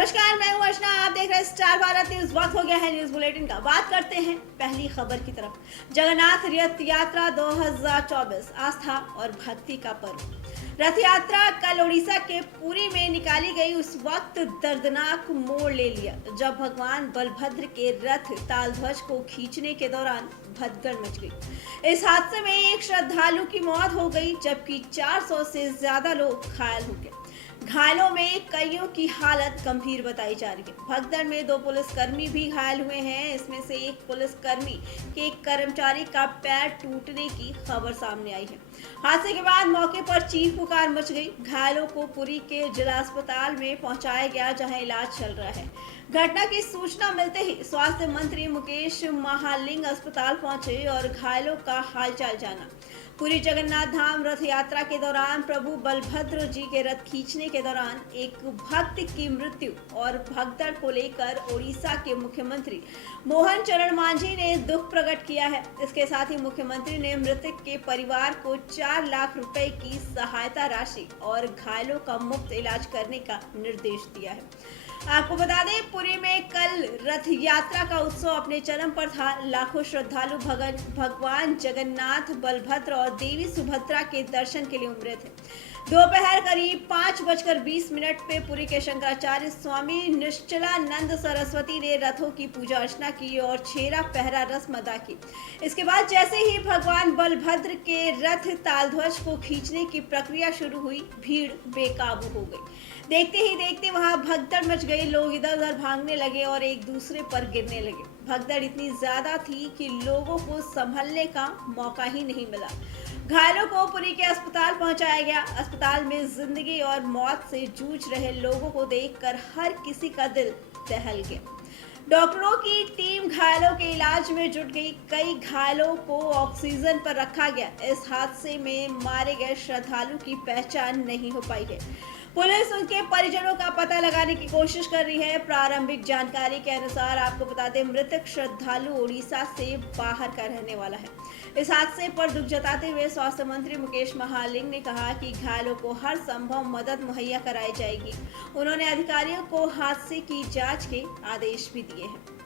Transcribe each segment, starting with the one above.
नमस्कार, मैं हूं अर्चना। आप देख रहे हैं स्टार भारत न्यूज। वक्त हो गया है न्यूज बुलेटिन का। बात करते हैं पहली खबर की तरफ। जगन्नाथ रथ यात्रा 2024 आस्था और भक्ति का पर्व। रथ यात्रा कल उड़ीसा के पुरी में निकाली गई। उस वक्त दर्दनाक मोड़ ले लिया जब भगवान बलभद्र के रथ तालध्वज को खींचने के दौरान भगदड़ मच गई। इस हादसे में एक श्रद्धालु की मौत हो गई जबकि 400 से ज्यादा लोग घायल हो गए। घायलों में कईयों की हालत गंभीर बताई जा रही है। भगदड़ में 2 पुलिसकर्मी भी घायल हुए हैं। इसमें से एक पुलिसकर्मी के कर्मचारी का पैर टूटने की खबर सामने आई है। हादसे के बाद मौके पर चीख पुकार मच गई। घायलों को पुरी के जिला अस्पताल में पहुंचाया गया जहां इलाज चल रहा है। घटना की सूचना मिलते ही स्वास्थ्य मंत्री मुकेश महालिंग अस्पताल पहुंचे और घायलों का हालचाल जाना। पुरी जगन्नाथ धाम रथ यात्रा के दौरान प्रभु बलभद्र जी के रथ खींचने के दौरान एक भक्त की मृत्यु और भगदड़ को लेकर ओडिशा के मुख्यमंत्री मोहन चरण मांझी ने दुख प्रकट किया है। इसके साथ ही मुख्यमंत्री ने मृतक के परिवार को 4 लाख रुपए की सहायता राशि और घायलों का मुफ्त इलाज करने का निर्देश दिया है। आपको बता दें, पुरी में कल रथ यात्रा का उत्सव अपने चरम पर था। लाखों श्रद्धालु भगवान जगन्नाथ, बलभद्र और देवी सुभद्रा के दर्शन के लिए उमड़े थे। दोपहर करीब 5:20 पे पुरी के शंकराचार्य स्वामी निश्चलानंद सरस्वती ने रथों की पूजा अर्चना की और छेरा पहरा रस्म अदा की। इसके बाद जैसे ही भगवान बलभद्र के रथ तालध्वज को खींचने की प्रक्रिया शुरू हुई, भीड़ बेकाबू हो गई। देखते ही देखते वहां भगदड़ मच गई। लोग इधर उधर भागने लगे और एक दूसरे पर गिरने लगे। भगदड़ इतनी ज्यादा थी कि लोगों को संभलने का मौका ही नहीं मिला। घायलों को पुरी के अस्पताल पहुंचाया गया। अस्पताल में जिंदगी और मौत से जूझ रहे लोगों को देखकर हर किसी का दिल दहल गया। डॉक्टरों की टीम घायलों के इलाज में जुट गई। कई घायलों को ऑक्सीजन पर रखा गया। इस हादसे में मारे गए श्रद्धालु की पहचान नहीं हो पाई है। पुलिस उनके परिजनों का पता लगाने की कोशिश कर रही है। प्रारंभिक जानकारी के अनुसार आपको बता दें, मृतक श्रद्धालु ओडिशा से बाहर का रहने वाला है। इस हादसे पर दुख जताते हुए स्वास्थ्य मंत्री मुकेश महालिंग ने कहा कि घायलों को हर संभव मदद मुहैया कराई जाएगी। उन्होंने अधिकारियों को हादसे की जांच के आदेश भी दिए हैं।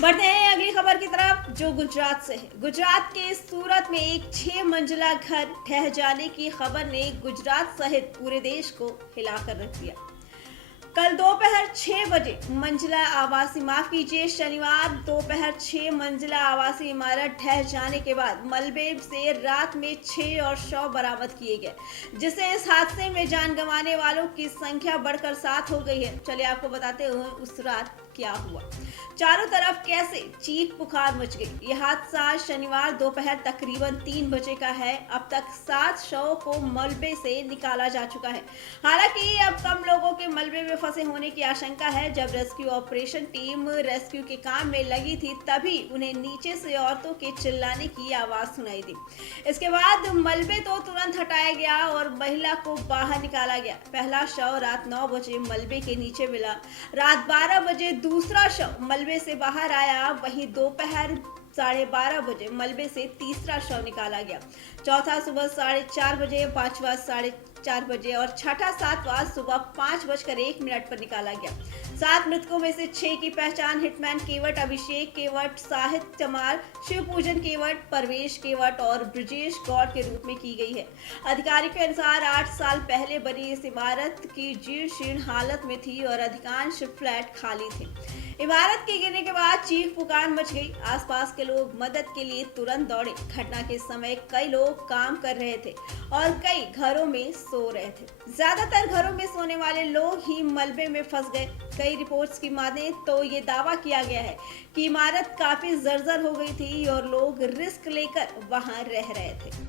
बढ़ते हैं अगली खबर की तरफ, जो गुजरात से है। गुजरात के सूरत में एक 6 मंजिला घर ढह जाने की खबर ने गुजरात सहित पूरे देश को हिलाकर रख दिया। कल दोपहर 6 बजे शनिवार दोपहर 6 मंजिला आवासीय इमारत ढह जाने के बाद मलबे से रात में 6 और शव बरामद किए गए, जिससे इस हादसे में जान गंवाने वालों की संख्या बढ़कर 7 हो गई है। चलिए आपको बताते हुए उस रात क्या हुआ, चारों तरफ कैसे चीख पुकार मच गई। यह हादसा शनिवार दोपहर तकरीबन 3 बजे का है। अब तक 7 शवों को मलबे से निकाला जा चुका है। हालांकि अब कम लोगों के मलबे में फंसे होने की आशंका है। जब रेस्क्यू ऑपरेशन टीम रेस्क्यू के काम में लगी थी, तभी उन्हें नीचे से औरतों के चिल्लाने की आवाज सुनाई दी। इसके बाद मलबे तो तुरंत हटाया गया और महिला को बाहर निकाला गया। पहला शव रात 9 बजे मलबे के नीचे मिला। रात 12 बजे दूसरा शव मलबे से बाहर आया। वहीं दोपहर 12:30 बजे मलबे से तीसरा शव निकाला गया। चौथा सुबह 4:30 बजे, पांचवा 4:30 बजे और छठा 7वां सुबह 5:01 पर निकाला गया। 7 मृतकों में से 6 की पहचान हिटमैन केवट, अभिषेक केवट, साहित्य चमार, शिव पूजन केवट, परवेश केवट और ब्रजेश गौड़ के रूप में की गई है। अधिकारी के अनुसार 8 साल पहले बनी इस इमारत की जीर्ण शीर्ण हालत में थी और अधिकांश फ्लैट खाली थे। इमारत के गिरने के बाद चीख पुकार मच गई। आसपास के लोग मदद के लिए तुरंत दौड़े। घटना के समय कई लोग काम कर रहे थे और कई घरों में सो रहे थे। ज्यादातर घरों में सोने वाले लोग ही मलबे में फंस गए। कई रिपोर्ट्स की माने तो ये दावा किया गया है कि इमारत काफी जर्जर हो गई थी और लोग रिस्क लेकर वहां रह रहे थे।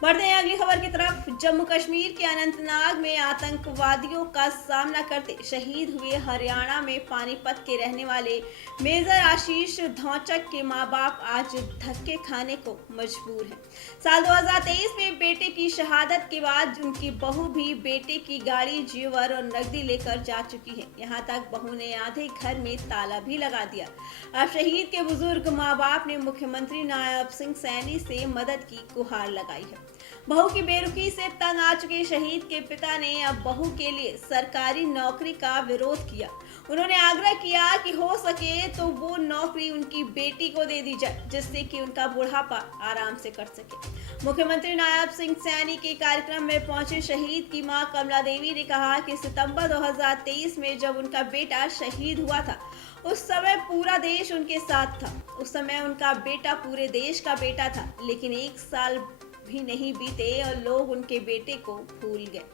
बढ़ते हैं अगली खबर की तरफ। जम्मू कश्मीर के अनंतनाग में आतंकवादियों का सामना करते शहीद हुए हरियाणा में पानीपत के रहने वाले मेजर आशीष धौचक के मां बाप आज धक्के खाने को मजबूर हैं। साल 2023 में बेटे की शहादत के बाद उनकी बहू भी बेटे की गाड़ी, जेवर और नकदी लेकर जा चुकी है। यहाँ तक बहू ने आधे घर में ताला भी लगा दिया। अब शहीद के बुजुर्ग मां बाप ने मुख्यमंत्री नायब सिंह सैनी से मदद की गुहार लगाई है। बहू की बेरुखी से तंग आ चुके शहीद के पिता ने अब बहू के लिए सरकारी नौकरी का विरोध किया। उन्होंने आग्रह किया कि हो सके तो वो नौकरी उनकी बेटी को दे दी जाए, जिससे कि उनका बुढ़ापा आराम से कट सके। मुख्यमंत्री नायब सिंह सैनी के कार्यक्रम में पहुंचे शहीद की मां कमला देवी ने कहा कि सितंबर 2023 में जब उनका बेटा शहीद हुआ था, उस समय पूरा देश उनके साथ था। उस समय उनका बेटा पूरे देश का बेटा था, लेकिन 1 साल भी नहीं बीते और लोग उनके बेटे को भूल गए।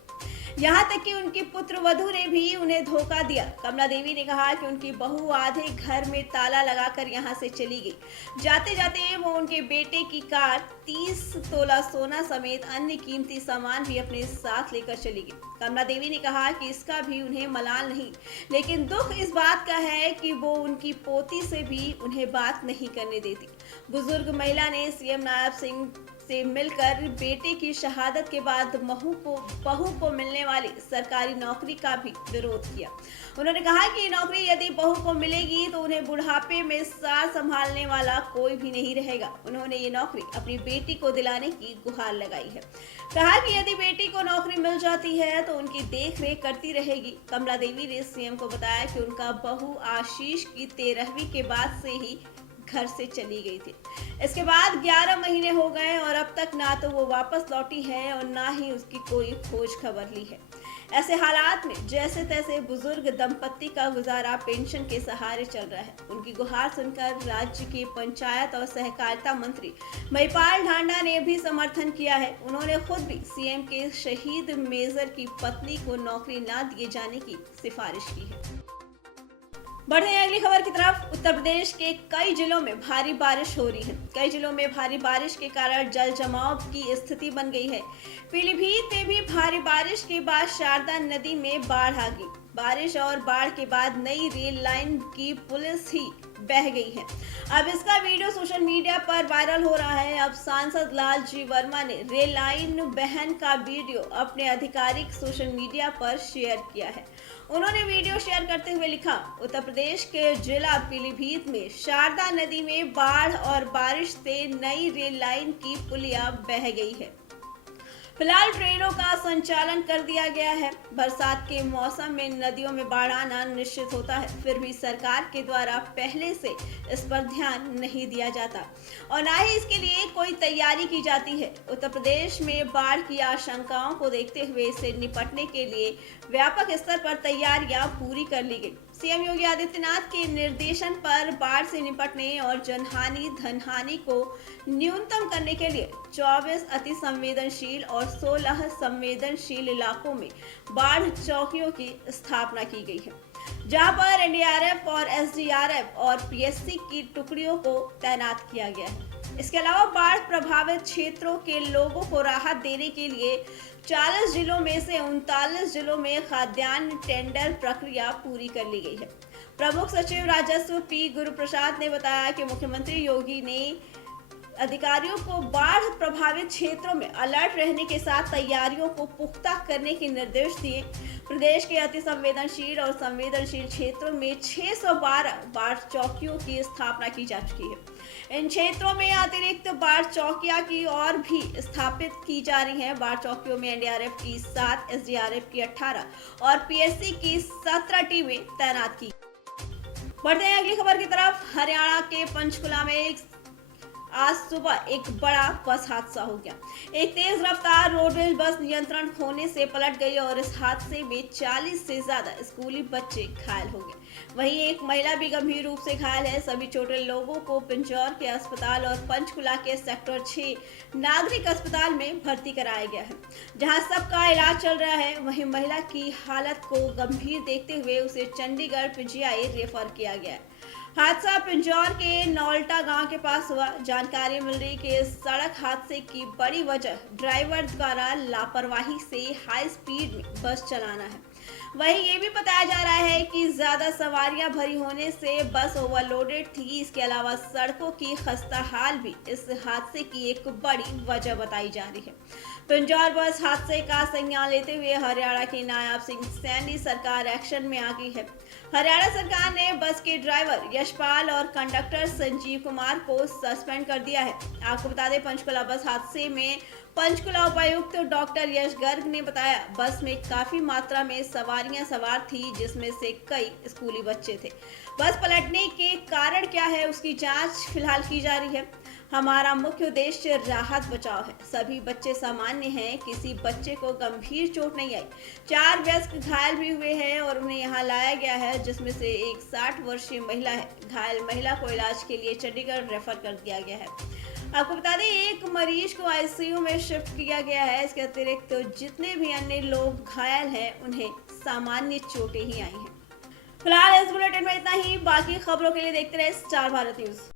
यहाँ तक कि उनकी पुत्र वधू ने भी उन्हें धोखा दिया। कमला देवी ने कहा कि उनकी बहू आधे घर में ताला लगाकर यहाँ से चली गई। जाते जाते वो उनके बेटे की कार, 30 तोला सोना समेत अन्य कीमती सामान भी अपने साथ लेकर चली गई। कमला देवी ने कहा कि इसका भी उन्हें मलाल नहीं, लेकिन दुख इस बात का है कि वो उनकी पोती से भी उन्हें बात नहीं करने देती। बुजुर्ग महिला ने सीएम नायब सिंह से मिलकर बेटे की शहादत के बाद बहू को मिलने वाली सरकारी नौकरी का भी विरोध किया। उन्होंने कहा कि नौकरी यदि बहू को मिलेगी तो उन्हें बुढ़ापे में सार संभालने वाला कोई भी नहीं रहेगा। उन्होंने ये नौकरी अपनी बेटी को दिलाने की गुहार लगाई है। कहा कि यदि बेटी को नौकरी मिल जाती है तो उनकी देखरेख करती रहेगी। कमला देवी ने सीएम को बताया कि उनका बहू आशीष की 13वीं के बाद से ही घर से चली गई थी। इसके बाद 11 महीने हो गए और अब तक ना तो वो वापस लौटी है और ना ही उसकी कोई खोज खबर ली है। ऐसे हालात में जैसे तैसे बुजुर्ग दंपत्ति का गुजारा पेंशन के सहारे चल रहा है। उनकी गुहार सुनकर राज्य के पंचायत और सहकारिता मंत्री महिपाल ढांडा ने भी समर्थन किया है। उन्होंने खुद भी सीएम के शहीद मेजर की पत्नी को नौकरी न दिए जाने की सिफारिश की है। बढ़ते हैं अगली खबर की तरफ। उत्तर प्रदेश के कई जिलों में भारी बारिश हो रही है। कई जिलों में भारी बारिश के कारण जल जमाव की स्थिति बन गई है। पीलीभीत में भी भारी बारिश के बाद शारदा नदी में बाढ़ आ गई। बारिश और बाढ़ के बाद नई रेल लाइन की पुलिस ही बह गई है। अब इसका वीडियो सोशल मीडिया पर वायरल हो रहा है। अब सांसद लालजी वर्मा ने रेल लाइन बहन का वीडियो अपने आधिकारिक सोशल मीडिया पर शेयर किया है। उन्होंने वीडियो शेयर करते हुए लिखा, उत्तर प्रदेश के जिला पीलीभीत में शारदा नदी में बाढ़ और बारिश से नई रेल लाइन की पुलिया बह गई है। फिलहाल ट्रेनों का संचालन कर दिया गया है। बरसात के मौसम में नदियों में बाढ़ आना निश्चित होता है, फिर भी सरकार के द्वारा पहले से इस पर ध्यान नहीं दिया जाता और ना ही इसके लिए कोई तैयारी की जाती है। उत्तर प्रदेश में बाढ़ की आशंकाओं को देखते हुए इससे निपटने के लिए व्यापक स्तर पर तैयारियां पूरी कर ली गई। सीएम योगी आदित्यनाथ के निर्देशन पर बाढ़ से निपटने और जनहानि धनहानि को न्यूनतम करने के लिए 24 अति संवेदनशील और 16 संवेदनशील इलाकों में बाढ़ चौकियों की स्थापना की गई है, जहां पर एनडीआरएफ और एसडीआरएफ और पीएससी की टुकड़ियों को तैनात किया गया है। इसके अलावा बाढ़ प्रभावित क्षेत्रों के लोगों को राहत देने के लिए 40 जिलों में से 39 जिलों में खाद्यान्न टेंडर प्रक्रिया पूरी कर ली गई है। प्रमुख सचिव राजस्व पी गुरुप्रसाद ने बताया कि मुख्यमंत्री योगी ने अधिकारियों को बाढ़ प्रभावित क्षेत्रों में अलर्ट रहने के साथ तैयारियों को पुख्ता करने के निर्देश दिए। प्रदेश के अति संवेदनशील और संवेदनशील क्षेत्रों में 612 बाढ़ चौकियों की स्थापना की जा चुकी है। इन क्षेत्रों में अतिरिक्त बाढ़ चौकियां की और भी स्थापित की जा रही हैं। बाढ़ चौकियों में एनडीआरएफ की 7, एसडीआरएफ की 18 और पीएससी की 17 टीमें तैनात की। बढ़ते हैं अगली खबर की तरफ। हरियाणा के पंचकुला में आज सुबह एक बड़ा बस हादसा हो गया। एक तेज रफ्तार रोडवेज बस नियंत्रण खोने से पलट गई और इस हादसे में 40 से ज्यादा स्कूली बच्चे घायल हो गए। वहीं एक महिला भी गंभीर रूप से घायल है। सभी चोटिल लोगों को पिंजौर के अस्पताल और पंचकुला के सेक्टर 6 नागरिक अस्पताल में भर्ती कराया गया है, जहां सबका इलाज चल रहा है। वहीं महिला की हालत को गंभीर देखते हुए उसे चंडीगढ़ पीजीआई रेफर किया गया है। हादसा पिंजौर के नौल्टा गांव के पास हुआ। जानकारी मिल रही कि इस सड़क हादसे की बड़ी वजह ड्राइवर द्वारा लापरवाही से हाई स्पीड में बस चलाना है। वहीं ये भी बताया जा रहा है कि ज्यादा सवारियां भरी होने से बस ओवरलोडेड थी। इसके अलावा सड़कों की खस्ता हाल भी इस हादसे की एक बड़ी वजह बताई जा रही है। पिंजौर बस हादसे का संज्ञान लेते हुए हरियाणा की नायब सिंह सैनी सरकार एक्शन में आ गई है। हरियाणा सरकार ने बस के ड्राइवर यशपाल और कंडक्टर संजीव कुमार को सस्पेंड कर दिया है। आपको बता दें, पंचकुला बस हादसे में पंचकुला उपायुक्त डॉक्टर यश गर्ग ने बताया, बस में काफी मात्रा में सवारियां सवार थी, जिसमें से कई स्कूली बच्चे थे। बस पलटने के कारण क्या है, उसकी जांच फिलहाल की जा रही है। हमारा मुख्य उद्देश्य राहत बचाव है। सभी बच्चे सामान्य हैं, किसी बच्चे को गंभीर चोट नहीं आई। 4 वयस्क घायल भी हुए हैं और उन्हें यहाँ लाया गया है, जिसमें से एक 60 वर्षीय महिला है। घायल महिला को इलाज के लिए चंडीगढ़ रेफर कर दिया गया है। आपको बता दें, एक मरीज को आईसीयू में शिफ्ट किया गया है। इसके अतिरिक्त तो जितने भी अन्य लोग घायल हैं, उन्हें सामान्य चोटें ही आई हैं। फिलहाल इस बुलेटिन में इतना ही। बाकी खबरों के लिए देखते रहे स्टार भारत न्यूज।